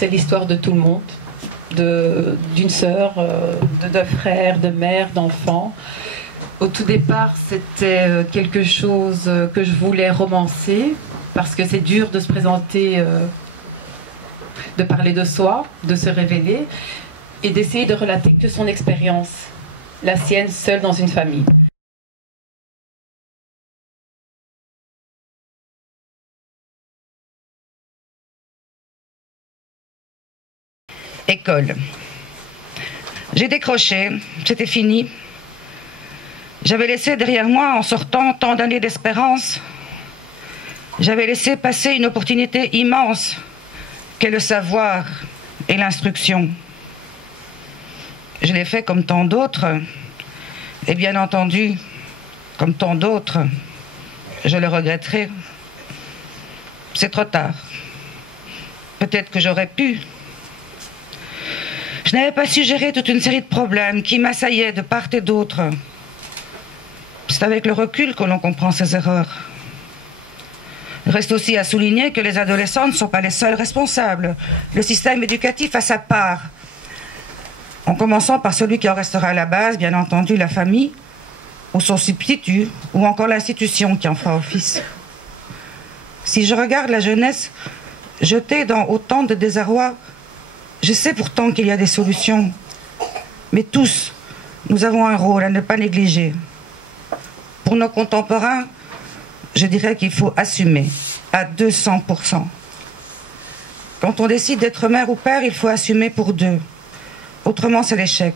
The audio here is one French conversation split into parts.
c'est l'histoire de tout le monde, d'une sœur, de deux frères, de mères, d'enfants. Au tout départ, c'était quelque chose que je voulais romancer, parce que c'est dur de se présenter, de parler de soi, de se révéler, et d'essayer de relater que son expérience, la sienne, seule dans une famille. École. J'ai décroché, c'était fini. J'avais laissé derrière moi, en sortant, tant d'années d'espérance. J'avais laissé passer une opportunité immense qu'est le savoir et l'instruction. Je l'ai fait comme tant d'autres, et bien entendu, comme tant d'autres, je le regretterai. C'est trop tard. Peut-être que j'aurais pu. Je n'avais pas su gérer toute une série de problèmes qui m'assaillaient de part et d'autre. C'est avec le recul que l'on comprend ses erreurs. Il reste aussi à souligner que les adolescents ne sont pas les seuls responsables. Le système éducatif a sa part. En commençant par celui qui en restera à la base, bien entendu la famille, ou son substitut, ou encore l'institution qui en fera office. Si je regarde la jeunesse jetée dans autant de désarroi, je sais pourtant qu'il y a des solutions. Mais tous, nous avons un rôle à ne pas négliger. Pour nos contemporains, je dirais qu'il faut assumer à 200%. Quand on décide d'être mère ou père, il faut assumer pour deux. Autrement, c'est l'échec.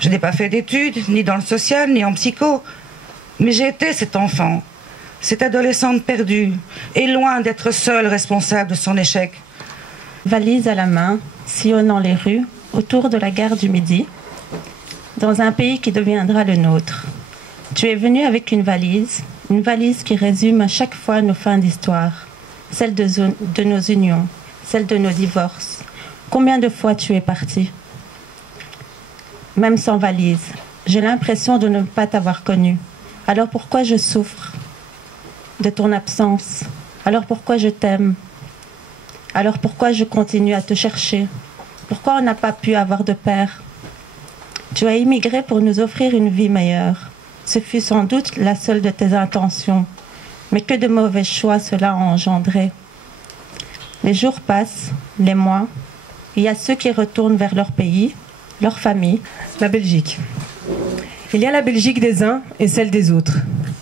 Je n'ai pas fait d'études, ni dans le social, ni en psycho, mais j'ai été cet enfant, cette adolescente perdue, et loin d'être seule responsable de son échec. Valise à la main, sillonnant les rues, autour de la gare du Midi, dans un pays qui deviendra le nôtre. Tu es venu avec une valise qui résume à chaque fois nos fins d'histoire, celle de nos unions, celle de nos divorces. Combien de fois tu es parti? Même sans valise, j'ai l'impression de ne pas t'avoir connu. Alors pourquoi je souffre de ton absence? Alors pourquoi je t'aime? Alors pourquoi je continue à te chercher? Pourquoi on n'a pas pu avoir de père? Tu as immigré pour nous offrir une vie meilleure. Ce fut sans doute la seule de tes intentions. Mais que de mauvais choix cela a engendré. Les jours passent, les mois. Il y a ceux qui retournent vers leur pays, leur famille. La Belgique. Il y a la Belgique des uns et celle des autres.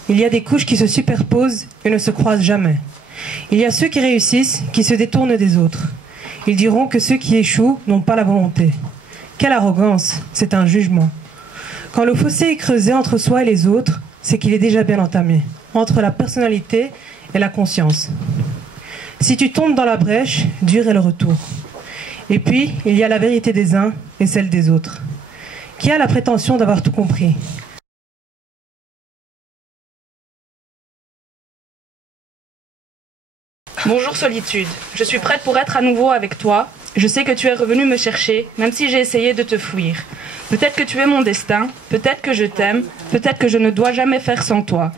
Il y a des couches qui se superposent et ne se croisent jamais. Il y a ceux qui réussissent, qui se détournent des autres. Ils diront que ceux qui échouent n'ont pas la volonté. Quelle arrogance, c'est un jugement. Quand le fossé est creusé entre soi et les autres, c'est qu'il est déjà bien entamé, entre la personnalité et la conscience. Si tu tombes dans la brèche, dur est le retour. Et puis, il y a la vérité des uns et celle des autres. Qui a la prétention d'avoir tout compris? Bonjour Solitude, je suis prête pour être à nouveau avec toi. Je sais que tu es revenu me chercher, même si j'ai essayé de te fuir. Peut-être que tu es mon destin, peut-être que je t'aime, peut-être que je ne dois jamais faire sans toi.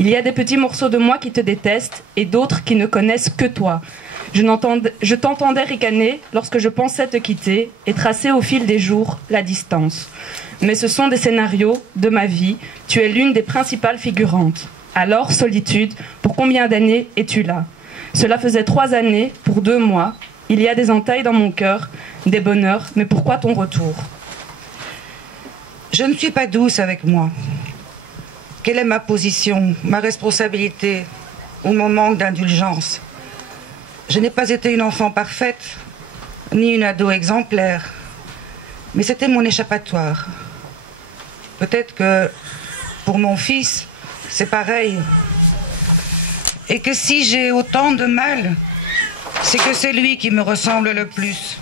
Il y a des petits morceaux de moi qui te détestent et d'autres qui ne connaissent que toi. Je t'entendais ricaner lorsque je pensais te quitter et tracer au fil des jours la distance. Mais ce sont des scénarios de ma vie, tu es l'une des principales figurantes. Alors, Solitude, pour combien d'années es-tu là? Cela faisait 3 années, pour 2 mois. Il y a des entailles dans mon cœur, des bonheurs, mais pourquoi ton retour? Je ne suis pas douce avec moi. Quelle est ma position, ma responsabilité ou mon manque d'indulgence? Je n'ai pas été une enfant parfaite, ni une ado exemplaire, mais c'était mon échappatoire. Peut-être que pour mon fils, c'est pareil. Et que si j'ai autant de mal, c'est que c'est lui qui me ressemble le plus.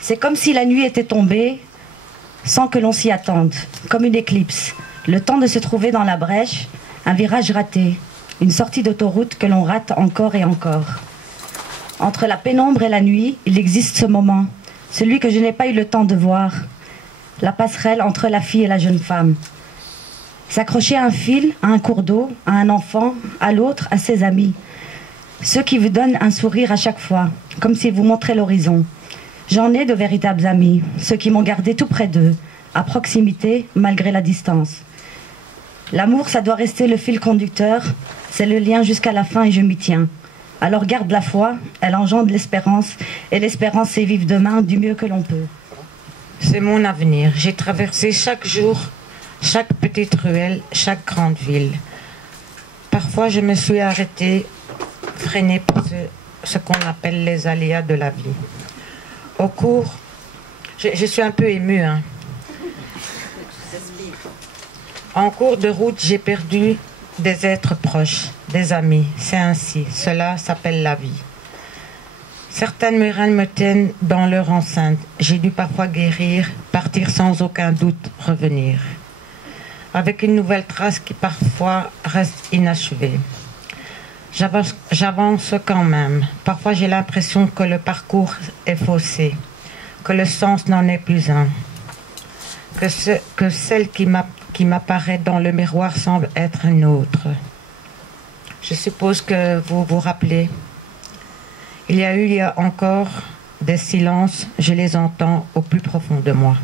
C'est comme si la nuit était tombée sans que l'on s'y attende, comme une éclipse. Le temps de se trouver dans la brèche, un virage raté, une sortie d'autoroute que l'on rate encore et encore. Entre la pénombre et la nuit, il existe ce moment, celui que je n'ai pas eu le temps de voir, la passerelle entre la fille et la jeune femme. S'accrocher à un fil, à un cours d'eau, à un enfant, à l'autre, à ses amis. Ceux qui vous donnent un sourire à chaque fois, comme s'ils vous montraient l'horizon. J'en ai de véritables amis, ceux qui m'ont gardé tout près d'eux, à proximité, malgré la distance. L'amour, ça doit rester le fil conducteur, c'est le lien jusqu'à la fin et je m'y tiens. Alors garde la foi, elle engendre l'espérance, et l'espérance, c'est vivre demain du mieux que l'on peut. C'est mon avenir. J'ai traversé chaque jour, chaque petite ruelle, chaque grande ville. Parfois, je me suis arrêtée, freinée par ce qu'on appelle les aléas de la vie. Au cours, je suis un peu émue, hein. En cours de route, j'ai perdu des êtres proches, des amis. C'est ainsi. Cela s'appelle la vie. Certaines migraines me tiennent dans leur enceinte. J'ai dû parfois guérir, partir sans aucun doute, revenir. Avec une nouvelle trace qui parfois reste inachevée. J'avance quand même. Parfois j'ai l'impression que le parcours est faussé, que le sens n'en est plus un, que celle qui m'apparaît dans le miroir semble être une autre. Je suppose que vous vous rappelez. Il y a encore des silences, je les entends au plus profond de moi.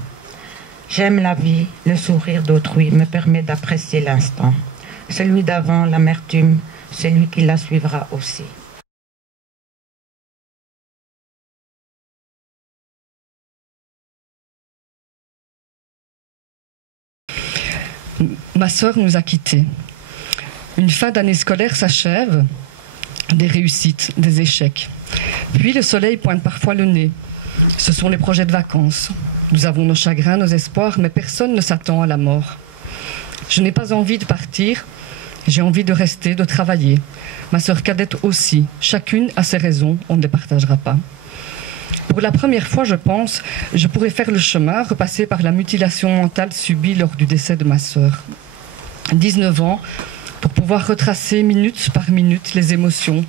J'aime la vie, le sourire d'autrui me permet d'apprécier l'instant. Celui d'avant, l'amertume, celui qui la suivra aussi. Ma sœur nous a quittés. Une fin d'année scolaire s'achève, des réussites, des échecs. Puis le soleil pointe parfois le nez. Ce sont les projets de vacances. Nous avons nos chagrins, nos espoirs, mais personne ne s'attend à la mort. Je n'ai pas envie de partir, j'ai envie de rester, de travailler. Ma sœur cadette aussi. Chacune a ses raisons, on ne les partagera pas. Pour la première fois, je pense, je pourrais faire le chemin, repasser par la mutilation mentale subie lors du décès de ma sœur. 19 ans, pour pouvoir retracer minute par minute les émotions,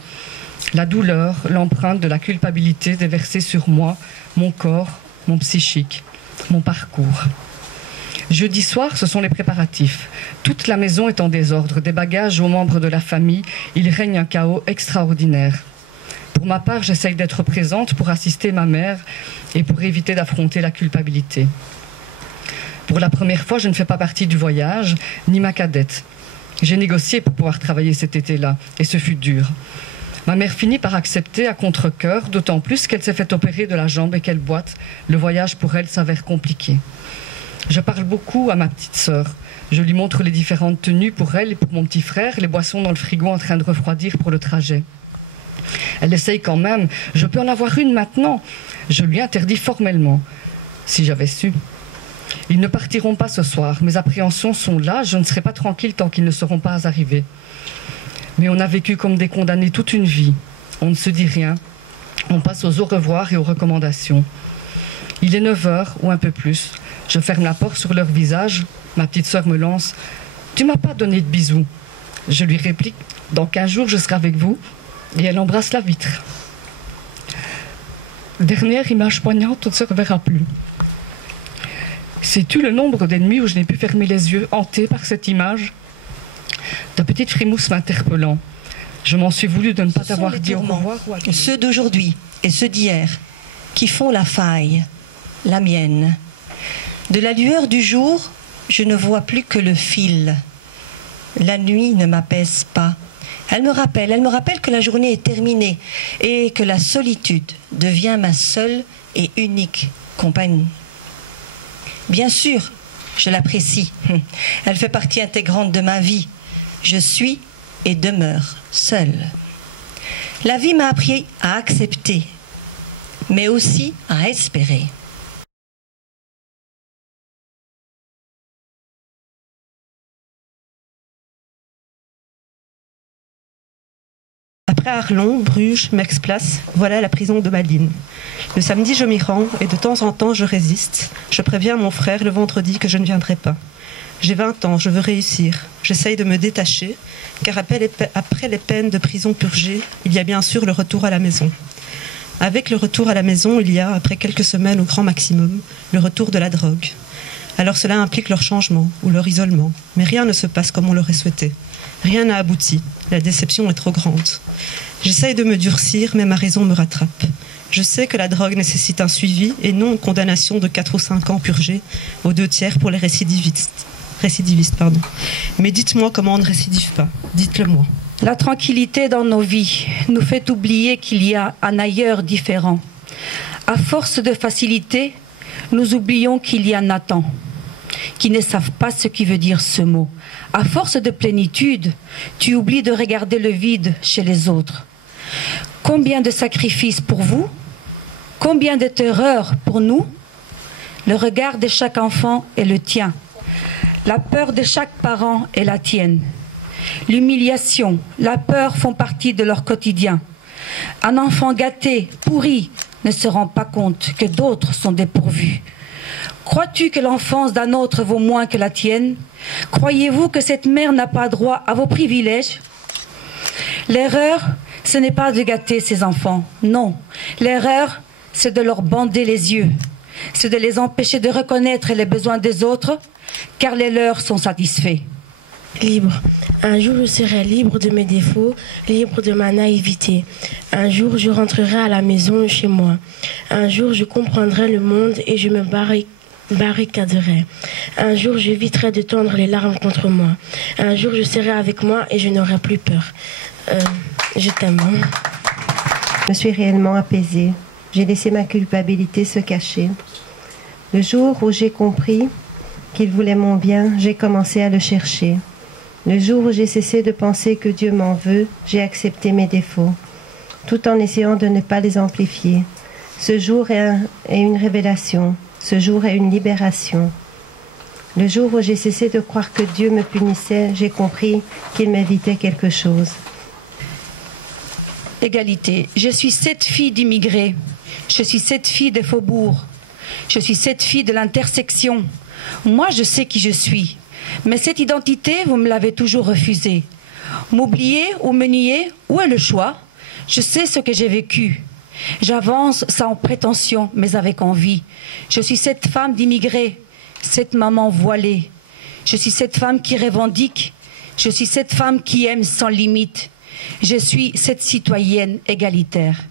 la douleur, l'empreinte de la culpabilité déversée sur moi, mon corps, mon psychique, mon parcours. Jeudi soir, ce sont les préparatifs. Toute la maison est en désordre, des bagages aux membres de la famille, il règne un chaos extraordinaire. Pour ma part, j'essaye d'être présente pour assister ma mère et pour éviter d'affronter la culpabilité. Pour la première fois, je ne fais pas partie du voyage, ni ma cadette. J'ai négocié pour pouvoir travailler cet été-là, et ce fut dur. Ma mère finit par accepter à contre-cœur, d'autant plus qu'elle s'est fait opérer de la jambe et qu'elle boite. Le voyage pour elle s'avère compliqué. Je parle beaucoup à ma petite sœur. Je lui montre les différentes tenues pour elle et pour mon petit frère, les boissons dans le frigo en train de refroidir pour le trajet. Elle essaye quand même. Je peux en avoir une maintenant. Je lui interdis formellement. Si j'avais su. Ils ne partiront pas ce soir. Mes appréhensions sont là. Je ne serai pas tranquille tant qu'ils ne seront pas arrivés. Mais on a vécu comme des condamnés toute une vie. On ne se dit rien. On passe aux au revoir et aux recommandations. Il est 9h ou un peu plus. Je ferme la porte sur leur visage. Ma petite sœur me lance « Tu m'as pas donné de bisous ?» Je lui réplique « Dans 15 jours, je serai avec vous. » Et elle embrasse la vitre. Dernière image poignante, on ne se reverra plus. Sais-tu le nombre de nuits où je n'ai pu fermer les yeux, hantée par cette image? Ta petite frimousse m'interpellant. Je m'en suis voulu de ne pas t'avoir dit au revoir. Ceux d'aujourd'hui et ceux d'hier qui font la faille, la mienne. De la lueur du jour, je ne vois plus que le fil. La nuit ne m'apaise pas. Elle me rappelle que la journée est terminée et que la solitude devient ma seule et unique compagnie. Bien sûr, je l'apprécie. Elle fait partie intégrante de ma vie. Je suis et demeure seule. La vie m'a appris à accepter, mais aussi à espérer. Après Arlon, Bruges, Max-Place, voilà la prison de Malines. Le samedi, je m'y rends et de temps en temps, je résiste. Je préviens mon frère le vendredi que je ne viendrai pas. J'ai 20 ans, je veux réussir. J'essaye de me détacher, car après les peines de prison purgées, il y a bien sûr le retour à la maison. Avec le retour à la maison, il y a, après quelques semaines au grand maximum, le retour de la drogue. Alors cela implique leur changement ou leur isolement, mais rien ne se passe comme on l'aurait souhaité. Rien n'a abouti. La déception est trop grande. J'essaye de me durcir, mais ma raison me rattrape. Je sais que la drogue nécessite un suivi et non une condamnation de 4 ou 5 ans purgés aux 2/3 pour les récidivistes. Mais dites-moi comment on ne récidive pas. Dites-le-moi. La tranquillité dans nos vies nous fait oublier qu'il y a un ailleurs différent. À force de facilité, nous oublions qu'il y a Nathan, qui ne savent pas ce qui veut dire ce mot. À force de plénitude, tu oublies de regarder le vide chez les autres. Combien de sacrifices pour vous? Combien de terreurs pour nous? Le regard de chaque enfant est le tien. La peur de chaque parent est la tienne. L'humiliation, la peur font partie de leur quotidien. Un enfant gâté, pourri, ne se rend pas compte que d'autres sont dépourvus. Crois-tu que l'enfance d'un autre vaut moins que la tienne? Croyez-vous que cette mère n'a pas droit à vos privilèges? L'erreur, ce n'est pas de gâter ses enfants, non. L'erreur, c'est de leur bander les yeux. C'est de les empêcher de reconnaître les besoins des autres, car les leurs sont satisfaits. Libre. Un jour, je serai libre de mes défauts, libre de ma naïveté. Un jour, je rentrerai à la maison chez moi. Un jour, je comprendrai le monde et je me barricaderai. Un jour, j'éviterai de tendre les larmes contre moi. Un jour, je serai avec moi et je n'aurai plus peur. Je t'aime. Je suis réellement apaisée. J'ai laissé ma culpabilité se cacher. Le jour où j'ai compris qu'il voulait mon bien, j'ai commencé à le chercher. Le jour où j'ai cessé de penser que Dieu m'en veut, j'ai accepté mes défauts, tout en essayant de ne pas les amplifier. Ce jour est une révélation. Ce jour est une libération. Le jour où j'ai cessé de croire que Dieu me punissait, j'ai compris qu'il m'évitait quelque chose. Égalité. Je suis cette fille d'immigrés. Je suis cette fille des faubourgs. Je suis cette fille de l'intersection. Moi, je sais qui je suis. Mais cette identité, vous me l'avez toujours refusée. M'oublier ou me nier, où est le choix? Je sais ce que j'ai vécu. J'avance sans prétention, mais avec envie. Je suis cette femme d'immigrés, cette maman voilée. Je suis cette femme qui revendique. Je suis cette femme qui aime sans limite. Je suis cette citoyenne égalitaire.